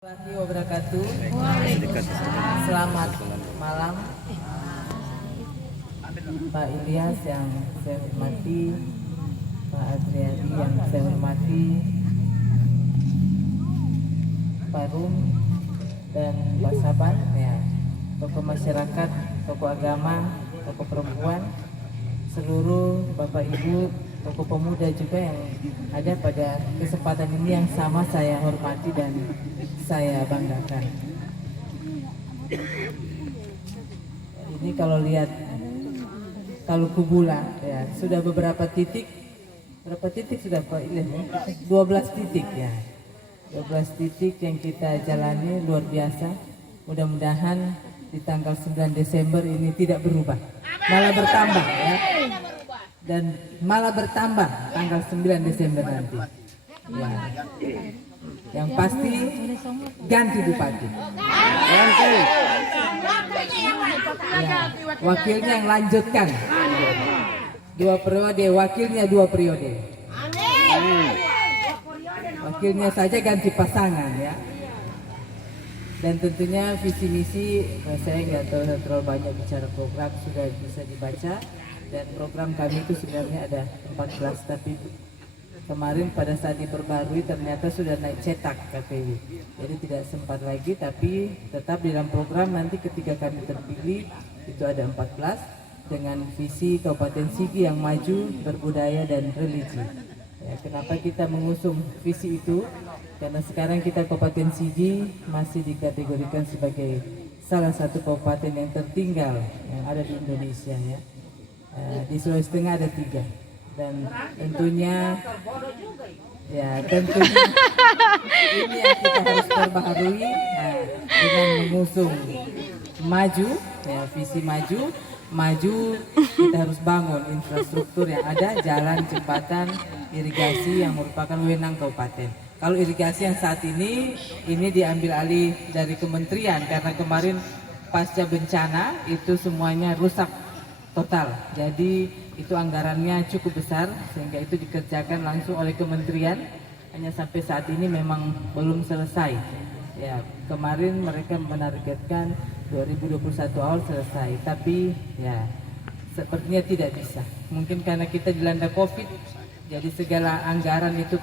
Warahmatullahi wabarakatuh. Selamat malam Pak Ilyas yang saya hormati, Pak Adriadi yang saya hormati, Pak Rum dan Pak Saban, ya, tokoh masyarakat, tokoh agama, tokoh perempuan, seluruh Bapak Ibu, tokoh pemuda juga yang ada pada kesempatan ini yang sama saya hormati dan saya banggakan. Ini kalau lihat kalau kubula ya sudah beberapa titik, berapa titik sudah Pak Ilyas? 12 titik ya. 12 titik yang kita jalani luar biasa. Mudah-mudahan di tanggal 9 Desember ini tidak berubah, malah bertambah ya. Dan malah bertambah tanggal 9 Desember nanti. Ya. Yang pasti ganti bupati. Ganti. Ya, wakilnya yang lanjutkan. 2 periode, wakilnya 2 periode. Wakilnya saja ganti pasangan ya. Dan tentunya visi misi, saya nggak terlalu banyak bicara program, sudah bisa dibaca. Dan program kami itu sebenarnya ada 14, tapi kemarin pada saat diperbarui ternyata sudah naik cetak KPU. Jadi tidak sempat lagi, tapi tetap di dalam program nanti ketika kami terpilih itu ada 14 dengan visi Kabupaten Sigi yang maju, berbudaya dan religi. Ya, kenapa kita mengusung visi itu? Karena sekarang kita Kabupaten Sigi masih dikategorikan sebagai salah satu kabupaten yang tertinggal yang ada di Indonesia ya. Di Sulawesi Tengah ada 3 dan tentunya ini yang kita harus perbaharui dengan mengusung maju ya, visi maju kita harus bangun infrastruktur yang ada, jalan, jembatan, irigasi yang merupakan wewenang kabupaten. Kalau irigasi yang saat ini diambil alih dari kementerian karena kemarin pasca bencana itu semuanya rusak total, jadi itu anggarannya cukup besar sehingga itu dikerjakan langsung oleh kementerian. Hanya sampai saat ini memang belum selesai ya, kemarin mereka menargetkan 2021 awal selesai, tapi ya sepertinya tidak bisa, mungkin karena kita dilanda COVID, jadi segala anggaran itu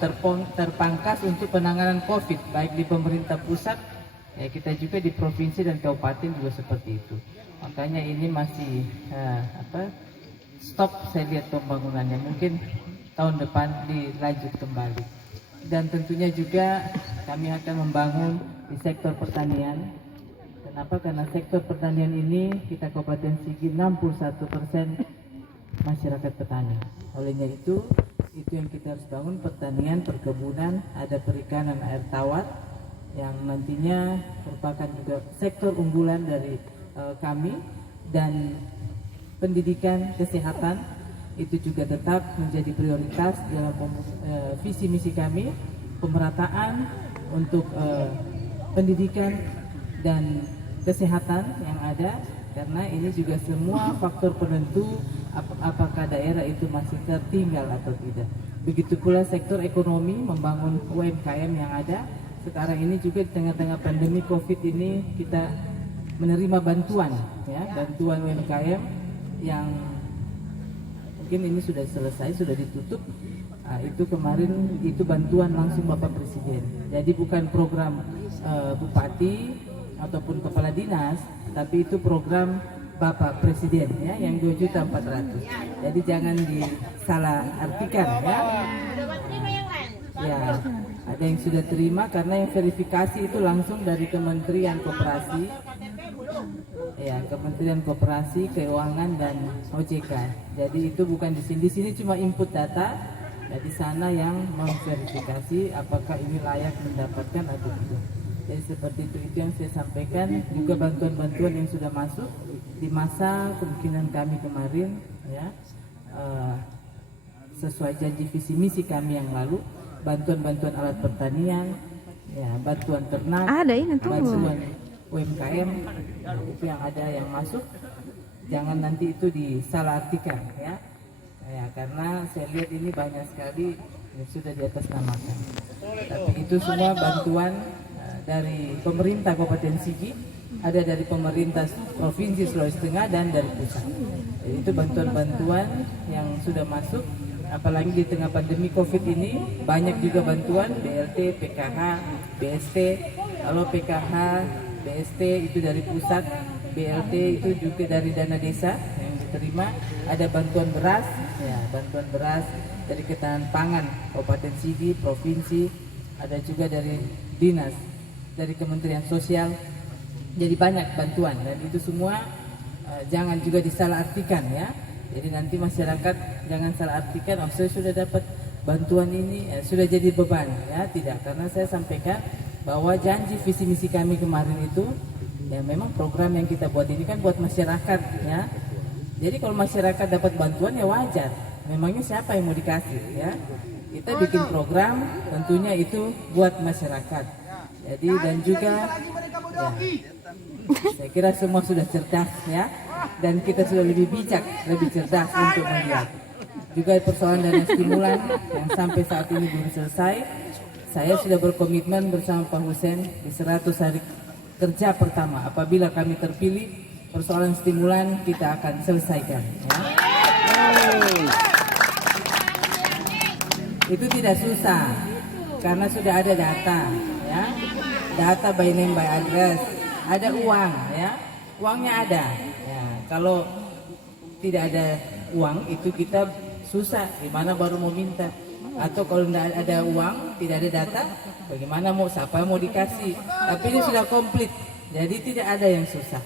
terpangkas untuk penanganan COVID baik di pemerintah pusat ya, kita juga di provinsi dan kabupaten juga seperti itu. Makanya ini masih stop saya lihat pembangunannya, mungkin tahun depan dilanjut kembali. Dan tentunya juga kami akan membangun di sektor pertanian. Kenapa? Karena sektor pertanian ini kita Kabupaten Sigi 61% masyarakat petani. Olehnya itu yang kita harus bangun, pertanian, perkebunan, ada perikanan air tawar yang nantinya merupakan juga sektor unggulan dari kami, dan pendidikan, kesehatan itu juga tetap menjadi prioritas dalam visi misi kami, pemerataan untuk pendidikan dan kesehatan yang ada, karena ini juga semua faktor penentu apakah daerah itu masih tertinggal atau tidak. Begitu pula sektor ekonomi, membangun UMKM yang ada. Sekarang ini juga di tengah-tengah pandemi COVID ini kita menerima bantuan ya, bantuan UMKM yang mungkin ini sudah selesai, sudah ditutup. Itu kemarin itu bantuan langsung Bapak Presiden. Jadi bukan program bupati ataupun kepala dinas, tapi itu program Bapak Presiden ya, yang 2.400.000. Jadi jangan disalah artikan ya. Ya, ada yang sudah terima karena yang verifikasi itu langsung dari Kementerian Koperasi. Ya, Kementerian Koperasi, Keuangan dan OJK. Jadi itu bukan di sini cuma input data. Nah, di sana yang memverifikasi apakah ini layak mendapatkan atau tidak. Jadi seperti itu yang saya sampaikan. Juga bantuan-bantuan yang sudah masuk di masa kemungkinan kami kemarin ya, sesuai janji visi misi kami yang lalu, bantuan-bantuan alat pertanian ya, bantuan ternak, bantuan UMKM itu yang ada yang masuk, jangan nanti itu disalahartikan ya. Ya, karena saya lihat ini banyak sekali yang sudah di atas namakan. Tapi itu semua bantuan dari pemerintah Kabupaten Sigi, ada dari pemerintah Provinsi Sulawesi Tengah dan dari pusat. Jadi itu bantuan-bantuan yang sudah masuk, apalagi di tengah pandemi COVID ini banyak juga bantuan BLT, PKH, BST. Kalau PKH, BST itu dari pusat, BLT itu juga dari dana desa yang diterima. Ada bantuan beras, ya bantuan beras dari Ketahanan Pangan Kabupaten Sigi, provinsi, ada juga dari dinas, dari Kementerian Sosial. Jadi banyak bantuan dan itu semua jangan juga disalahartikan ya. Jadi nanti masyarakat jangan salah artikan, oh saya sudah dapat bantuan ini, sudah jadi beban ya, tidak. Karena saya sampaikan bahwa janji visi misi kami kemarin itu ya memang program yang kita buat ini kan buat masyarakat ya. Jadi kalau masyarakat dapat bantuan ya wajar. Memangnya siapa yang mau dikasih ya? Kita bikin program tentunya itu buat masyarakat. Jadi dan juga ya, saya kira semua sudah cerdas ya, dan kita sudah lebih bijak, lebih cerdas untuk melihat. Juga persoalan dana stimulan yang sampai saat ini belum selesai. Saya sudah berkomitmen bersama Pak Hussein di 100 hari kerja pertama. Apabila kami terpilih, persoalan stimulan kita akan selesaikan. Ya. Itu tidak susah karena sudah ada data, ya. Data by name by address, ada uang, ya. Uangnya ada. Ya. Kalau tidak ada uang itu kita susah. Gimana baru mau minta? Atau kalau tidak ada uang, tidak ada data, bagaimana mau siapa mau dikasih? Tapi ini sudah komplit, jadi tidak ada yang susah.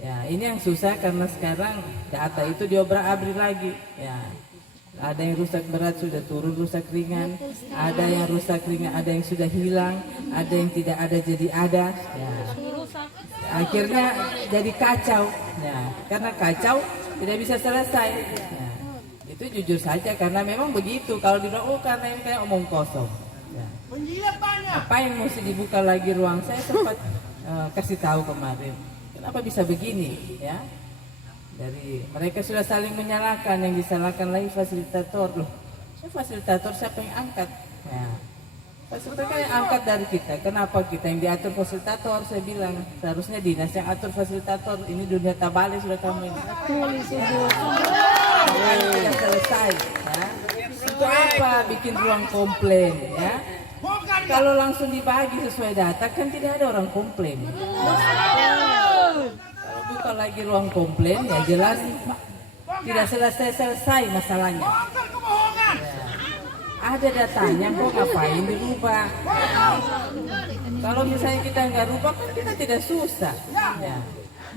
Ya, ini yang susah karena sekarang data itu diobrak-abrik lagi. Ya. Ada yang rusak berat sudah turun rusak ringan, ada yang rusak ringan, ada yang sudah hilang, ada yang tidak ada jadi ada. Ya. Akhirnya jadi kacau. Ya. Karena kacau tidak bisa selesai. Ya. Itu jujur saja karena memang begitu. Kalau dibilang oh karena ini kayak omong kosong. Ya. Apa yang mesti dibuka lagi ruang? Saya sempat kasih tahu kemarin. Kenapa bisa begini? Ya. Dari mereka sudah saling menyalahkan, yang disalahkan lagi fasilitator loh. Fasilitator siapa yang angkat? Ya. Fasilitator yang angkat dari kita. Kenapa kita yang diatur fasilitator? Saya bilang seharusnya dinas yang atur fasilitator. Ini dunia tabalik sudah kamu ini. Sudah selesai. Ya. Untuk apa bikin ruang komplain? Ya. Kalau langsung dibagi sesuai data kan tidak ada orang komplain. Buka lagi ruang komplain ya jelas tidak selesai masalahnya. Ya. Ada datanya kok ngapain dirubah? Kalau misalnya kita nggak rubah kan kita tidak susah. Ya.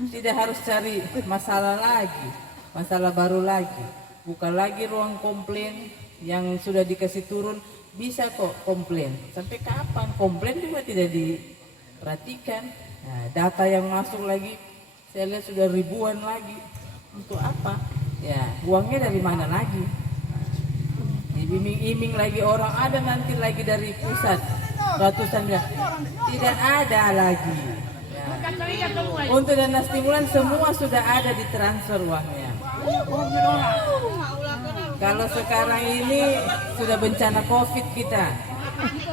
Tidak harus cari masalah lagi, masalah baru lagi. Buka lagi ruang komplain yang sudah dikasih turun bisa kok komplain. Sampai kapan? Komplain juga tidak diperhatikan. Nah, data yang masuk lagi saya lihat sudah ribuan lagi. Untuk apa? Ya, uangnya dari mana lagi? Diiming-iming lagi orang, ada nanti lagi dari pusat ratusan ya. Tidak ada lagi. Ya. Untuk dana stimulan semua sudah ada ditransfer uangnya. Kalau sekarang ini sudah bencana COVID kita.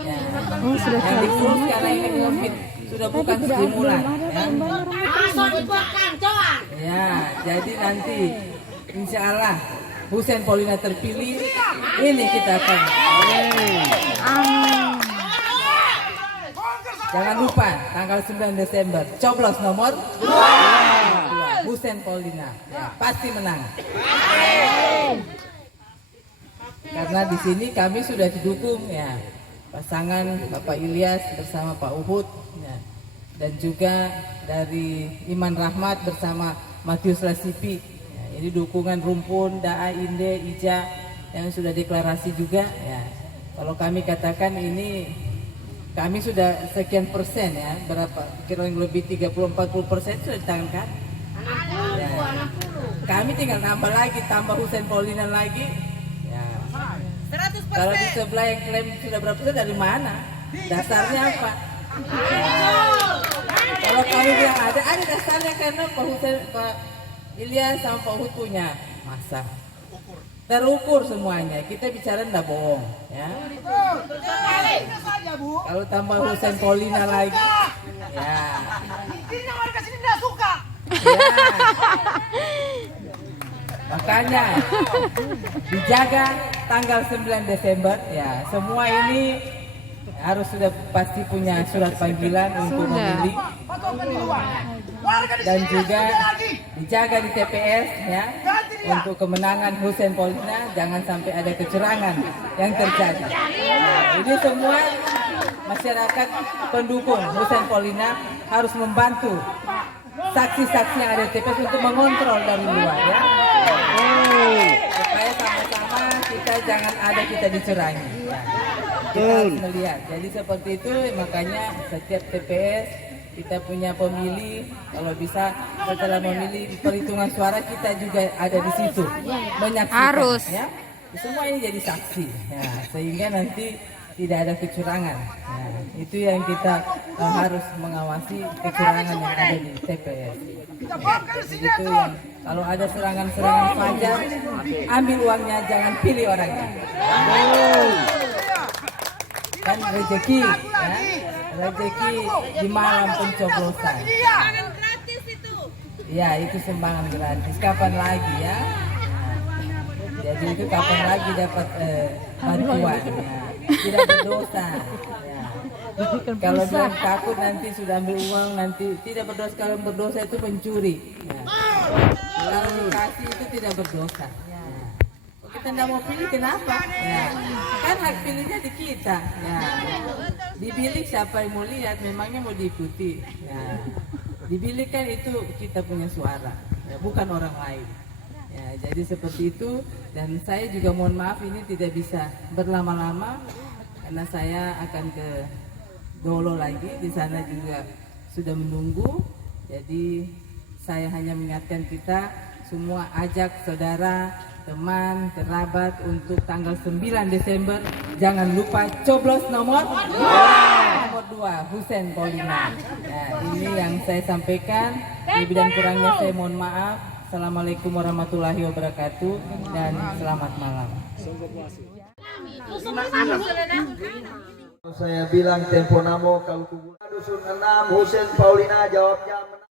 Ya. Yang dikurus sekarang ini COVID. Sudah bukan stimulan ya. Ya, jadi nanti insya Allah Hussein Paulina terpilih, ini kita akan jangan lupa tanggal 9 Desember coblos nomor 2 Hussein Paulina ya, pasti menang. Karena di sini kami sudah didukung ya pasangan Bapak Ilyas bersama Pak Uhud ya. Dan juga dari Iman Rahmat bersama Matius Lasipi ya, ini dukungan rumpun, Da'a, Inde, Ija yang sudah deklarasi juga ya. Kalau kami katakan ini kami sudah sekian persen ya, berapa kira lebih 30-40% sudah di tangan kami ya. Kami tinggal nambah lagi, tambah Hussein Paulina lagi ya. 100%. Kalau di sebelah yang klaim sudah berapa persen dari mana? Dasarnya apa? Kalau kami bilang ada dasarnya karena Pak Hussein, Pak Ilyas sama Pak Uhud punya masa terukur semuanya. Kita bicara ndak bohong, ya. Kalau tambah Hussein Paulina lagi, ya. Intinya warga sini nggak suka. Ya. Makanya dijaga tanggal 9 Desember, ya. Semua ini harus sudah pasti punya surat panggilan untuk memilih. Dan juga dijaga di TPS, ya, untuk kemenangan Hussein Paulina, jangan sampai ada kecurangan yang terjadi. Nah, ini semua masyarakat pendukung Hussein Paulina harus membantu saksi-saksi yang ada di TPS untuk mengontrol dari luar, ya, supaya sama-sama kita dicurangi. Ya. Kita harus melihat. Jadi seperti itu, makanya setiap TPS kita punya pemilih, kalau bisa setelah memilih perhitungan suara kita juga ada di situ menyaksikan. Harus. Ya. Semua ini jadi saksi, ya, sehingga nanti tidak ada kecurangan. Nah, itu yang kita harus mengawasi kecurangan yang ada di TPS. Jadi itu yang kalau ada serangan-serangan fajar, ambil uangnya, jangan pilih orangnya. Kan rezeki, ya, rezeki di malam pencoblosan. Ya, itu sumbangan gratis. Kapan lagi, ya? Jadi itu kapan lagi dapat bantuan? Ya. Tidak berdosa. Ya. Kalau dia takut nanti sudah ambil uang, nanti tidak berdosa. Kalau berdosa itu mencuri. Ya. Kalau dikasih itu tidak berdosa. Ya. Kita tidak mau pilih, kenapa? Ya. Kan hak pilihnya di kita. Ya. Dipilih siapa yang mau lihat, memangnya mau diikuti. Ya. Dipilih kan itu kita punya suara, ya, bukan orang lain. Ya, jadi seperti itu, dan saya juga mohon maaf ini tidak bisa berlama-lama karena saya akan ke Dolo lagi, di sana juga sudah menunggu. Jadi saya hanya mengingatkan kita semua, ajak saudara, teman, kerabat untuk tanggal 9 Desember jangan lupa coblos nomor 2 Hussein Paulina. Ya, ini yang saya sampaikan. Lebih dan kurangnya saya mohon maaf. Assalamualaikum warahmatullahi wabarakatuh dan selamat malam. Saya bilang tempo namo kalau dusun 6 Hussein Paulina jawabnya menang.